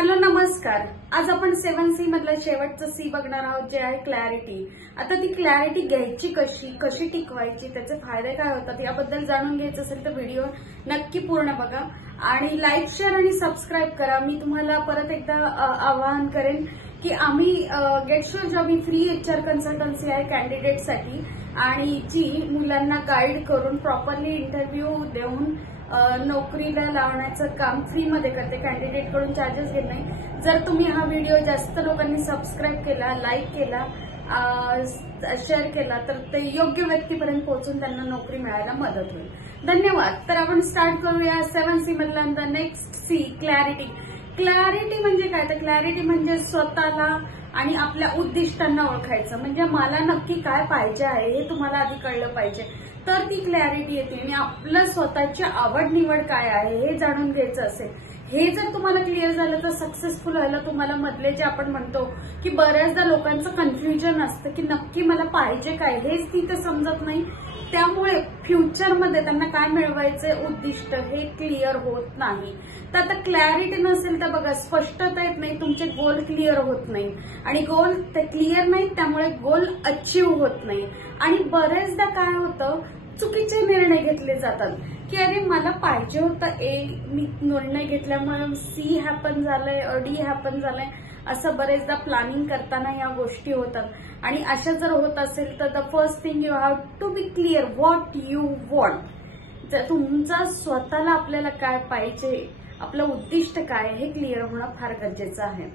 Hello नमस्कार। आज आपण 7C मधला शेवटचं सी बघणार आहोत, जे आहे क्लॅरिटी। आता ती क्लॅरिटी घ्यायची कशी टिकवायची, त्याचे फायदे काय होतात याबद्दल जाणून घ्यायचं असेल तर व्हिडिओ नक्की पूर्ण बघा आणि लाईक, शेअर आणि सबस्क्राईब करा। मी तुम्हाला परत एकदा आवाहन करेन की आम्ही गेट शुअर जॉब ही फ्री HR कन्सल्टन्सी आहे कॅन्डिडेटसाठी आणि जी मुलांना गाईड करून प्रॉपरली इंटरव्ह्यू देऊन नोकरीला लावण्याचं काम फ्री मध्ये करते। कॅन्डिडेट कडून चार्जेस घेत नाही। जर तुम्ही हा व्हिडिओ जास्त लोकांनी सबस्क्राईब केला, लाईक केला, शेअर केला तर ते योग्य व्यक्तीपर्यंत पोहोचून त्यांना नोकरी मिळायला मदत होईल। धन्यवाद। तर आपण स्टार्ट करूया 7C मधला नेक्स्ट सी, क्लॅरिटी। क्लॅरिटी म्हणजे काय? तर क्लॅरिटी म्हणजे स्वतःला आणि आपल्या उद्दिष्टांना ओळखायचं। म्हणजे मला नक्की काय पाहिजे आहे हे तुम्हाला आधी कळलं पाहिजे, तर ती क्लॅरिटी येते। आणि आपलं स्वतःची आवड निवड काय आहे हे जाणून घ्यायचं असेल, हे जर तुम्हाला क्लिअर झालं तर सक्सेसफुल व्हायला तुम्हाला मधले जे आपण म्हणतो की बऱ्याचदा लोकांचं कन्फ्युजन असतं की नक्की मला पाहिजे काय हेच तिथे समजत नाही। त्यामुळे फ्युचरमध्ये त्यांना काय मिळवायचंय उद्दिष्ट हे क्लिअर होत नाही। तर आता क्लॅरिटी नसेल तर बघा स्पष्टता येत नाही, तुमचे गोल क्लिअर होत नाही आणि गोल ते क्लिअर नाही त्यामुळे गोल अचीव होत नाही। आणि बरेचदा काय होतं, चुकीचे निर्णय घेतले जातात की अरे मला पाहिजे होतं ए, मी निर्णय घेतल्यामुळे सी हॅपन झालंय, डी हॅपन झालंय, असं बरेचदा प्लॅनिंग करताना या गोष्टी होतात। आणि अशा जर होत असेल तर the first thing you have to be clear what you want. जर तुमचा स्वतःला आपल्याला काय पाहिजे, आपलं उद्दिष्ट काय हे क्लिअर होणं फार गरजेचं आहे।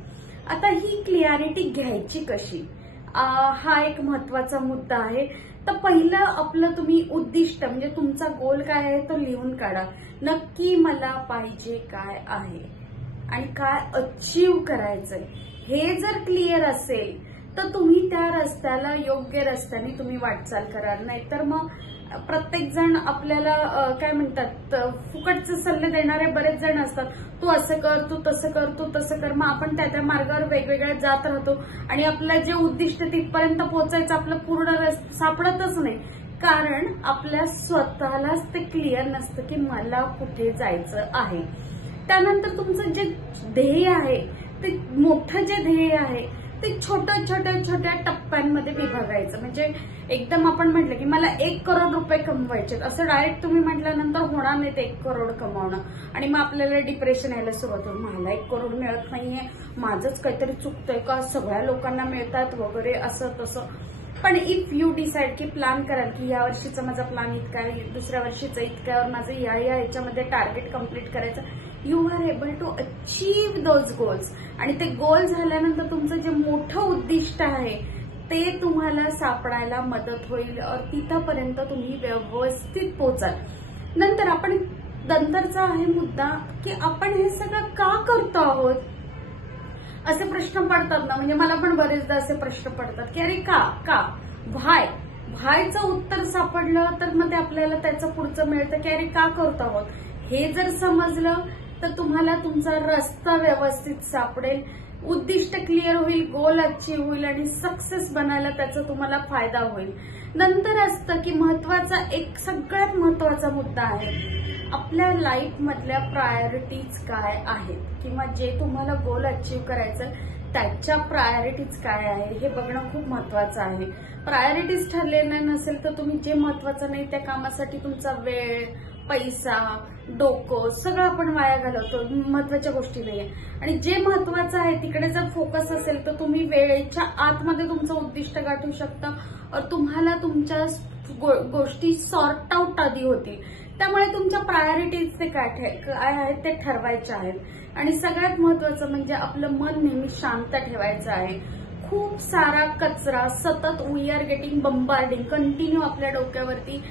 आता ही क्लॅरिटी घ्यायची कशी, हा एक महत्वाचा मुद्दा आहे। तर पहिलं आपलं तुम्ही उद्दिष्ट म्हणजे तुमचा गोल काय आहे तो लिहून काढा। नक्की मला पाहिजे काय आहे आणि काय अचीव करायचंय हे जर क्लिअर असेल तर तुम्ही त्या रस्त्याला योग्य रस्त्याने तुम्ही वाटचाल कराल। नाहीतर मग प्रत्येक जण आपल्याला काय म्हणतात फुकटचे सल्ले देणारे बरेच जण असतात, तू असं कर, तू तसं कर, तू तसं कर। मग आपण त्या मार्गावर वेगवेगळ्या जात राहतो आणि आपलं जे उद्दिष्ट तिथपर्यंत पोहोचायचं आपलं पूर्ण सापडतच नाही, कारण आपल्या स्वतःलाच ते क्लिअर नसतं की मला कुठे जायचं आहे। त्यानंतर तुमचं जे ध्येय आहे ते मोठं जे ध्येय आहे ते छोट्या टप्प्यांमध्ये विभागायचं। म्हणजे एकदम आपण म्हटलं की मला 1 करोड रुपये कमवायचे, असं डायरेक्ट तुम्ही म्हटल्यानंतर होणार नाही ते 1 करोड कमावणं। आणि मग आपल्याला डिप्रेशन यायला सुरुवात होईल, मला 1 करोड मिळत नाहीये, माझंच काहीतरी चुकतंय का, सगळ्या लोकांना मिळतात वगैरे असं तसं। पण इफ यू डिसाइड की प्लॅन कराल की या वर्षीचा माझा प्लॅन इतका आहे, दुसऱ्या वर्षीचा इतका आहे, माझं याच्यामध्ये टार्गेट कम्प्लीट करायचं, you are able to achieve those goals. आणि ते गोल झाल्यानंतर तुमचं जे मोठं उद्दिष्ट आहे ते तुम्हाला सापडायला मदत होईल और तिथपर्यंत तुम्ही व्यवस्थित पोहोचाल। नंतरचा आहे मुद्दा की आपण हे सगळं का करतो आहोत, असे प्रश्न पडतात ना। म्हणजे मला पण बरेचदा असे प्रश्न पडतात की अरे का व्हायचं उत्तर सापडलं तर मग ते आपल्याला त्याचं पुढचं मिळतं की अरे का करतो आहोत हे जर समजलं तर तुम्हाला तुमचा रस्ता व्यवस्थित सापडेल, उद्दिष्ट क्लिअर होईल, गोल अचीव होईल आणि सक्सेस बनायला त्याचा तुम्हाला फायदा होईल। नंतर असतं की महत्वाचा एक सगळ्यात महत्वाचा मुद्दा आहे, आपल्या लाईफ मधल्या प्रायोरिटीज काय आहेत किंवा जे तुम्हाला गोल अचीव करायचं त्याच्या प्रायोरिटीज काय आहे हे बघणं खूप महत्वाचं आहे। प्रायोरिटीज ठरलेल्या नसेल तर तुम्ही जे महत्वाचं नाही त्या कामासाठी तुमचा वेळ, पैसा, डोकं सगळं आपण वाया घालवतो, महत्वाच्या गोष्टी नाहीये। आणि जे महत्वाचं आहे तिकडे जर फोकस असेल तर तुम्ही वेळेच्या आतमध्ये तुमचं उद्दिष्ट गाठू शकता और तुम्हाला तुमच्या गोष्टी सॉर्ट आउट आधी होतील। त्यामुळे तुमच्या प्रायोरिटीज ते काय आहेत ते ठरवायच्या आहेत। आणि सगळ्यात महत्वाचं म्हणजे आपलं मन नेहमी शांत ठेवायचं आहे। खूप सारा कचरा सतत we are getting bombarding continue आपल्या डोक्यावरती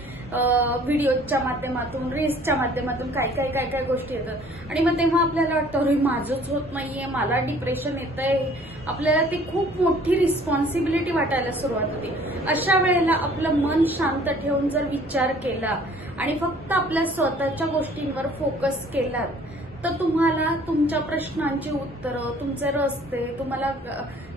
व्हिडिओच्या माध्यमातून, रील्सच्या माध्यमातून काय गोष्टी येतात आणि मग तेव्हा आपल्याला वाटतं अरे माझंच होत नाहीये, मला डिप्रेशन येतंय, आपल्याला ती खूप मोठी रिस्पॉन्सिबिलिटी वाटायला सुरुवात होते। अशा वेळेला आपलं मन शांत ठेवून जर विचार केला आणि फक्त आपल्या स्वतःच्या गोष्टींवर फोकस केलात तर तुम्हाला तुमच्या प्रश्नांची उत्तरं, तुमचे रस्ते, तुम्हाला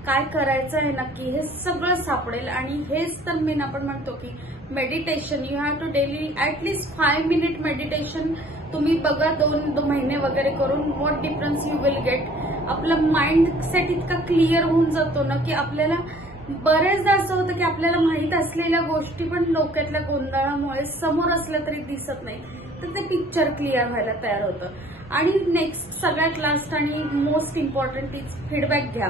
काय करायचं आहे नक्की हे सगळं सापडेल। आणि हेच तर मेन आपण म्हणतो की meditation, you have to daily at least 5 minute meditation तुम्ही बघा 2 महिने वगैरे करून what difference you will get. आपलं माइंड सेट इतका क्लिअर होऊन जातो ना की आपल्याला बरेचदा असं होतं की आपल्याला माहित असलेल्या गोष्टी पण डोक्यातल्या गोंधळामुळे समोर असल्या तरी दिसत नाही, तर ते पिक्चर क्लिअर व्हायला तयार होतं. आणि नेक्स्ट सगळ्यात लास्ट आणि मोस्ट इम्पॉर्टंट इज फीडबॅक घ्या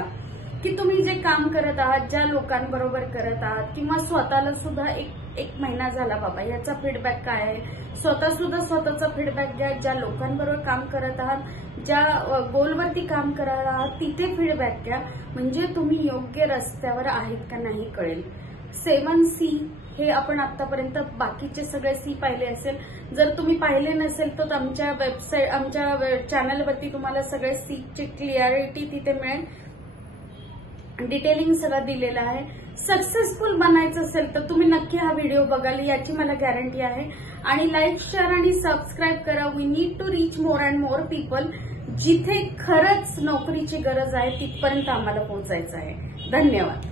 की तुम्ही जे काम करत आहात, ज्या लोकांबरोबर करत आहात, किंवा स्वतःला सुद्धा एक महिना झाला बाबा याचा फीडबॅक काय आहे, स्वतः सुद्धा स्वतःचा फीडबॅक घ्या. ज्या लोकांबरोबर काम करत आहात, ज्या गोलवरती काम करत आहात तिथे फीडबॅक घ्या, म्हणजे तुम्ही योग्य रस्त्यावर आहेत का नाही कळेल. 7C हे आपण आतापर्यंत बाकीचे सगळे सी पाहिले असेल. जर तुम्ही पाहिले नसेल तर आमच्या वेबसाईट, आमच्या चॅनलवरती तुम्हाला सगळे सीची क्लिअरिटी तिथे मिळेल. डिटेलिंग सगळं दिलेलं आहे. सक्सेसफुल बनायचं असेल तर तुम्ही नक्की हा व्हिडिओ बघाल याची मला गॅरंटी आहे. आणि लाईक, शेअर आणि सबस्क्राईब करा. We need to reach more and more people. जिथे खरंच नोकरीची गरज आहे तिथपर्यंत आम्हाला पोहोचायचं आहे. धन्यवाद.